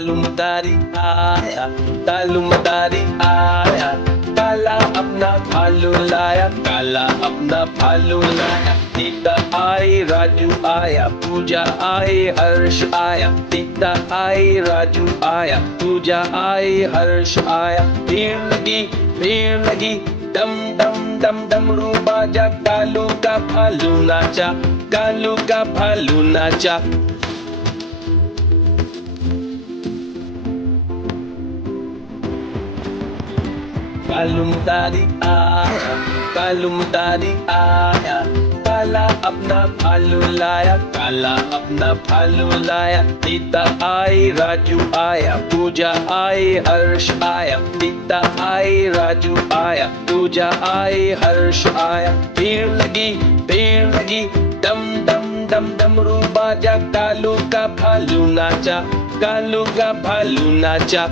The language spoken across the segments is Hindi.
मदारी आया, कालू मदारी आया, काला अपना भालू लाया, काला अपना भालू लाया। सीता आई, राजू आया, पूजा आई, हर्ष आया। सीता आई, राजू आया, पूजा आई, हर्ष आया। भीड़ लगी, डम डम डम डमरू बाजा, कालू का भालू नाचा, कालू का भालू नाचा। कालू मदारी आया, कालू मदारी आया, काला अपना भालू लाया, काला अपना भालू लाया। सीता आई, राजू आया, पूजा आई, हर्ष आया। सीता आई, राजू आया, पूजा आई, हर्ष आया। भीड़ लगी, डम डम डम डमरू बाजा, कालू का भालू नाचा, कालू का भालू नाचा।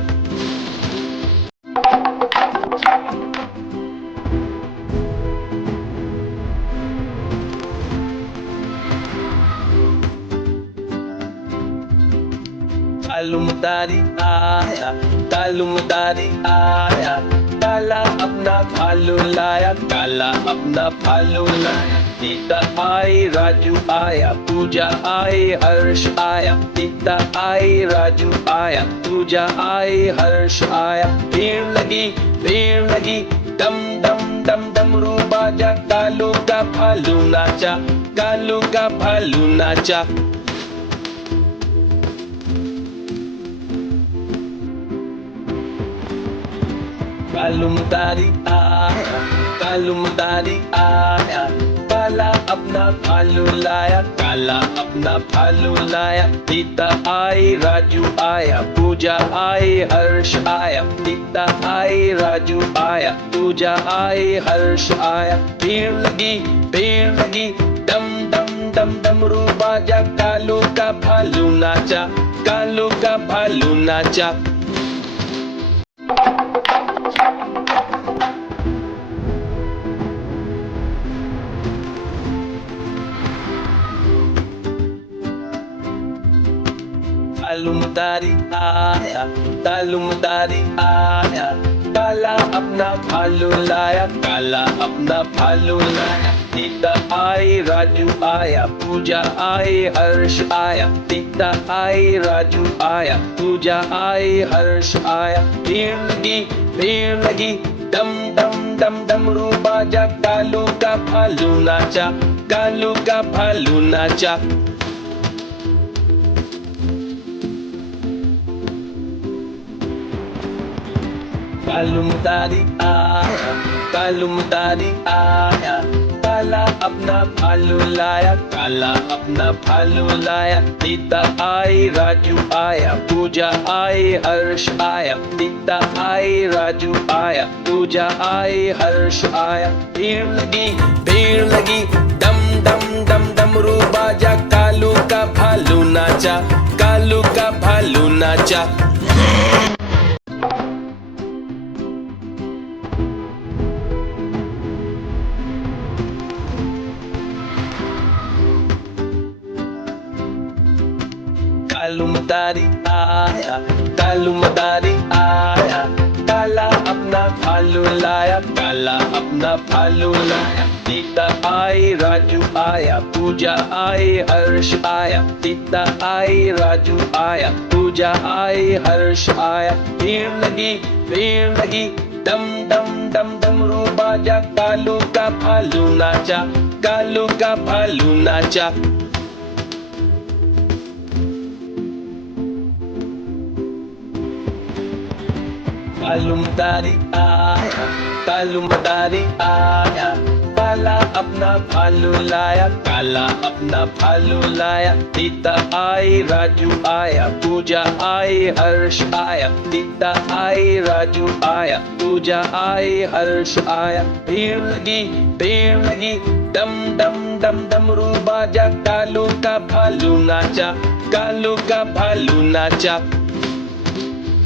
कालू मदारी आया, कालू मदारी आया, काला अपना भालू लाया, काला अपना भालू लाया। सीता आई, राजू आया, पूजा आई, हर्ष आया। सीता आई, राजू आया, पूजा आई, हर्ष आया। भीड़ लगी, डम डम डम डमरू बाजा, कालू का भालू नाचा, कालू का भालू नाचा। कालू मदारी आया, कालू मदारी आया, काला अपना भालू लाया, काला अपना भालू लाया। सीता आई, राजू आया, पूजा आई, हर्ष आया। सीता आई, राजू आया, पूजा आई, हर्ष आया। भीड़ लगी, डम डम डम डमरू बाजा, कालू का भालू नाचा, कालू का भालू नाचा। कालू मदारी आया, कालू मदारी आया, काला अपना भालू लाया, काला अपना भालू लाया। सीता आई, राजू आया, पूजा आई, हर्ष आया। सीता आई, राजू आया, पूजा आई, हर्ष आया। भीड़ लगी, डम डम डम डमरू बाजा, कालू का भालू नाचा, कालू का भालू नाचा। कालू मदारी आया, कालू मदारी आया, काला अपना भालू लाया, काला अपना भालू लाया। सीता आई, राजू आया, पूजा आई, हर्ष आया। सीता आई, राजू आया, पूजा आई, हर्ष आया। भीड़ लगी, डम डम डम डमरू बाजा, कालू का भालू नाचा, कालू का भालू नाचा। कालू मदारी आया, कालू मदारी आया, काला अपना भालू लाया, काला अपना भालू लाया। सीता आई, राजू आया, पूजा आई, हर्ष आया। सीता आई, राजू आया, पूजा आई, हर्ष आया। भीड़ लगी, डम डम डम डमरू बाजा, कालू का भालू नाचा, कालू का भालू नाचा। कालू मदारी आया, कालू मदारी आया, काला अपना भालू लाया, काला अपना भालू लाया। सीता आई, राजू आया, पूजा आई, हर्ष आया। सीता आई, राजू आया, पूजा आई, हर्ष आया। भीड़ लगी, डम डम डम डमरू बाजा, कालू का भालू नाचा, कालू का भालू नाचा।